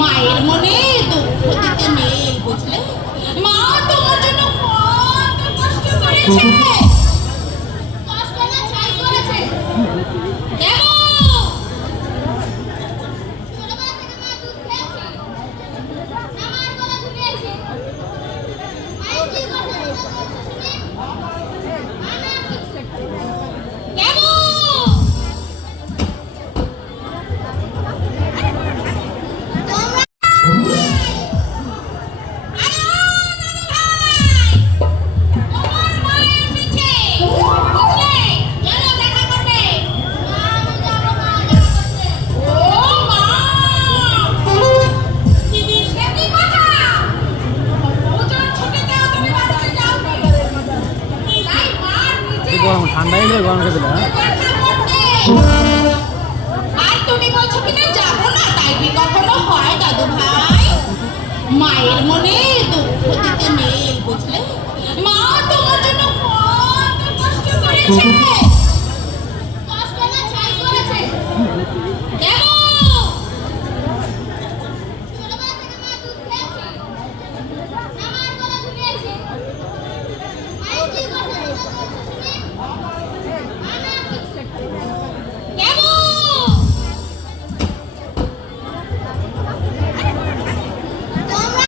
মায়ের মনে দুঃখ দিতে নেই, বুঝলে? মা তোমার জন্য কত কষ্ট করেছে। কষ্ট না ছাই করেছে। দেখো ছোটবেলা থেকে মা দুধ খেয়েছে, আমার গলা ধুয়েছে। মায়ের কি কথা শুনে মানা কিছু দেখো গরম ঠান্ডা হয়ে গেলে গরম খেতে দিলে আর তুমি বলছো কিনা যাবো না, তাই কি কখনো হয় দাদু ভাই? মায়ের মনে দুঃখ দিতে নেই, বুঝলে? মা তোমার জন্য কত কষ্ট করেছে।